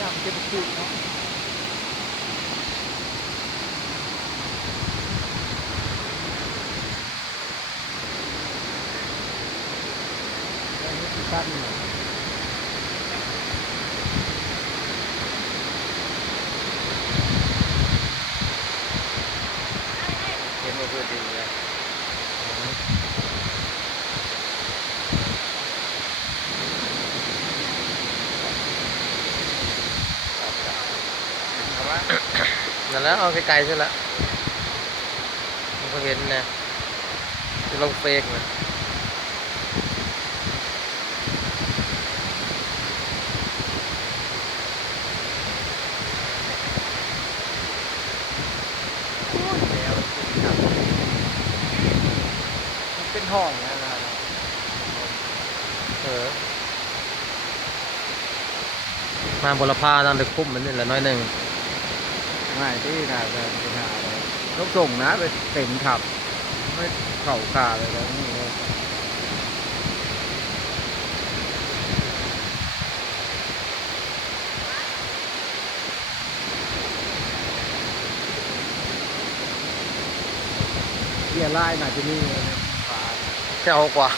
ยามจะไปขึ้นเนาะแล้วนี่คือสั้นเนาะเห็นว่าเพื่อนดีเลยเอาวะนั่นแล้วเอาไกลๆใช่ละมันก็เห็นนะจะลงเฟกนะแล้วครับมันเป็นห้องนะนะ เออมาบุรพานั่นเลยคุ้มมันนี่แหละน้อยหนึ่ง ง่ายที่นะจะไปหาอะไรลูกส่งนะไปเต็มขับไม่เข่าขาเลยแล้วนี่เลยเกียร์ไล่น่าจะนี่เลยนะฝา จะเอากว่า